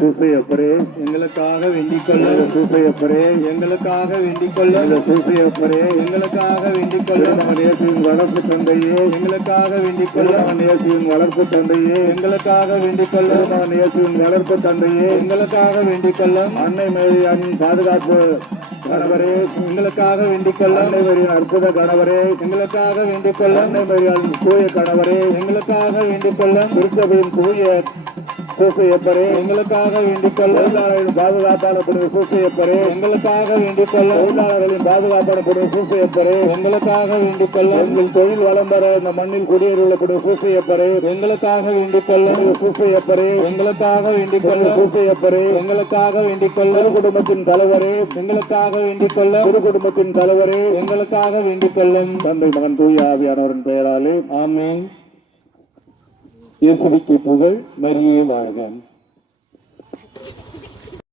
சூசையப்பரே எங்களுக்காக வேண்டிக் கொள்ளும். சூசையப்பரே எங்களுக்காக வேண்டிக் கொள்ளும். சூசையப்பரே எங்களுக்காக வேண்டிக் கொள்ளும். இயேசுவின் வளர்ப்பு தந்தையே எங்களுக்காக வேண்டிக் கொள்ளும். இயேசுவின் வளர்ப்பு தந்தையே எங்களுக்காக வேண்டிக் கொள்ளும். இயேசுவின் வளர்ப்பு தந்தையே எங்களுக்காக வேண்டிக் கொள்ளும். அன்னை மேரியானின் பாதுகாப்பு கணவரே எங்களுக்காக வேண்டிக் கொள்ளும். அன்னை மேரியின் அற்புத கணவரே எங்களுக்காக வேண்டிக் கொள்ளும். அன்னை மேரியானின் தூய கணவரே எங்களுக்காக வேண்டிக் கொள்ளும். திருச்சபையின் தூய சூசையப்பரே எங்களுக்காக வேண்டிக் கொள்ளும். தொழிலாளர்களின் பாதுகாப்பான புனித சூசையப்பரே எங்களுக்காக வேண்டிக் கொள்ளும். தொழிலாளர்களின் பாதுகாப்பான புனித சூசையப்பரே எங்களுக்காக வேண்டிக் கொள்ளும். எங்கள் தொழில் வளம் பெற இந்த மண்ணில் குடியேறியுள்ள புனித சூசையப்பரே எங்களுக்காக வேண்டிக் கொள்ளும். சூசையப்பரே எங்களுக்காக வேண்டிக் கொள்ளும். சூசையப்பரே எங்களுக்காக வேண்டிக் கொள்ளும். திரு குடும்பத்தின் தலைவரே எங்களுக்காக வேண்டிக் கொள்ளும். திரு குடும்பத்தின் தலைவரே எங்களுக்காக வேண்டிக் கொள்ளும். தந்தை மகன் தூய ஆவியானவரின் பெயராலே ஆமென். இயேசுவுக்கு புகழ், மரியே வாழ்க.